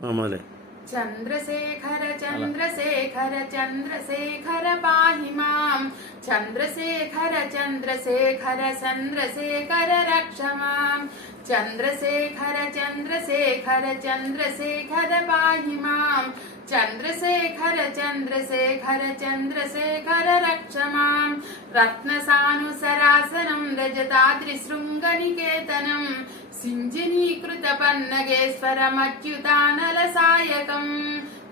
మొదలే చంద్రశేఖర చంద్రశేఖర చంద్రశేఖర పాహి మాం చంద్రశేఖర చంద్రశేఖర చంద్రశేఖర రక్ష మాం చంద్రశేఖర చంద్రశేఖర చంద్రశేఖర పాహి మాం చంద్రశేఖర చంద్రశేఖర చంద్రశేఖర రక్ష మాం రత్నసానుసరాసనం రజతాద్రి శృంగనికేతనం సింజనీకృత పన్నగేశ్వరమచ్యుతానల సాయకం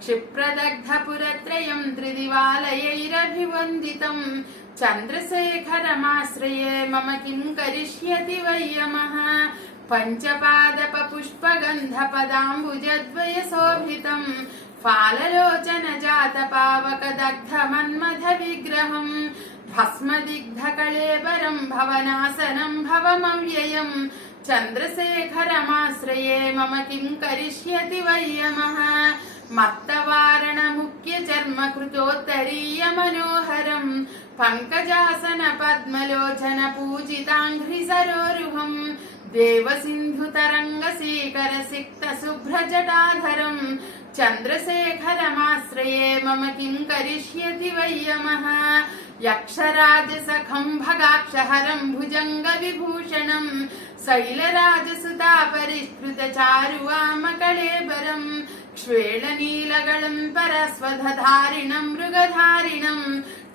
క్షిప్రదగ్ధపురత్రయం త్రిదివాలయైరభివందితం చంద్రశేఖరమాశ్రయే మమ కిం కరిష్యతి వై యమః పంచపాదప పుష్పగంధపదాంబుజద్వయ శోభితం ఫాలలోచన జాత పావక దగ్ధ మన్మథ విగ్రహం భస్మదిగ్ధ కళేబరం భవనాసనం భవమవ్యయం చంద్రశేఖరమాశ్రయే మమ కిం కరిష్యతి వై యమః మత్తవారణ ముఖ్య చర్మ కృతోత్తరీయ మనోహరం పంకజాసన పద్మలోచన పూజితాంఘ్రి సరోరుహం దేవసింధు తరంగ శీకర సిక్త శుభ్ర జటాధరం చంద్రశేఖరమాశ్రయే మమ కిం కరిష్యతి వై యమః యక్షరాజసఖం భగాక్షహరం భుజంగ విభూషణం శైలరాజసుతా పరిష్కృత చారువామకళేబరం క్షేళనీలగళం పరస్వధారిణం మృగధారిణం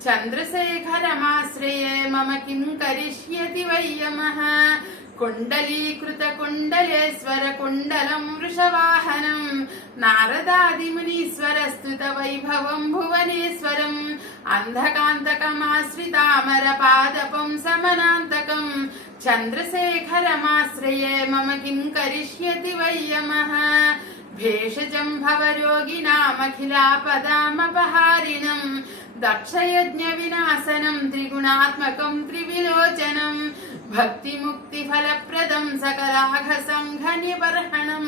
చంద్రశేఖరమాశ్రయే మమ కిం కరిష్యతి వై యమః కుండలీకృత కుండలేశ్వర కుండలం వృషవాహనం నారదాదిమునీశ్వర స్తుత వైభవం భువనేశ్వరం అంధకాంతకమాశ్రితామర పాదపం సమనాంతకం చంద్రశేఖరమాశ్రయే మమ కిం కరిష్యతి వై యమః భేషజం భవరోగిణామఖిలాపదామపహారిణం దక్షయజ్ఞ వినాశనం త్రిగుణాత్మకం త్రివిలోచనం భక్తి ముక్తి ఫలప్రదం సకలాఘ సంఘ నిబర్హణం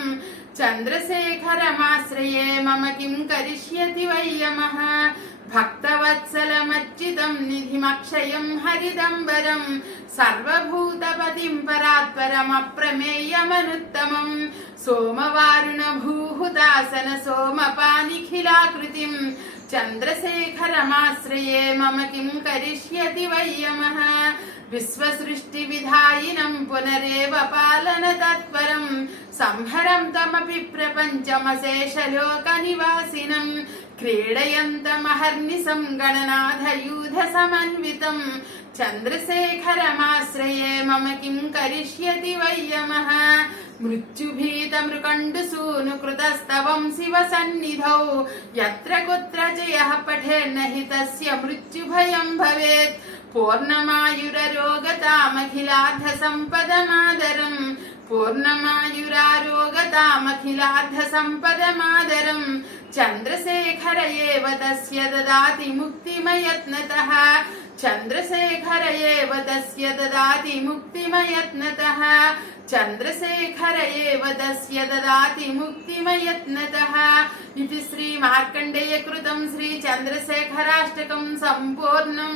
చంద్రశేఖరమాశ్రయే మమ కిం కరిష్యతి వై యమః భక్తవత్సలమర్చితం నిధిమక్షయం హరిదంబరం సర్వభూతపతిం పరాత్పరమప్రమేయమనుత్తమం సోమవారుణ భూహుదాసన సోమపానిఖిలాకృతిం చంద్రశేఖరమాశ్రయే మమ కిం కరిష్యతి వై యమః విశ్వసృష్టి విధాయినం పునరేవ పాలన తత్పరం సంహరం తమపి ప్రపంచమశేషలోక నివాసినం క్రీడయంతమహర్నిశం గణనాథయూధ సమన్వితం చంద్రశేఖరమాశ్రయే మమ కిం కరిష్యతి వై యమః మృత్యుభీత మృకండుసూను కృతస్తవం శివ సన్నిధౌ యత్ర కుత్ర చ యః పఠేన్నహి తస్య మృత్యుభయం భవేత్ పూర్ణమాయురరోగతామఖిలార్థ సంపదమాదరం పూర్ణమాయురారోగతామఖిలార్థ సంపదమాదరం చంద్రశేఖర ఏవ తస్య దదాతి ముక్తిమయత్నతః చంద్రశేఖర ఏవ తస్య దదాతి ముక్తిమయత్నతః చంద్రశేఖర ఏవ తస్య దదాతి ముక్తిమయత్నతః ఇది శ్రీ మార్కండేయ కృతం శ్రీ చంద్రశేఖరాష్టకం సంపూర్ణం.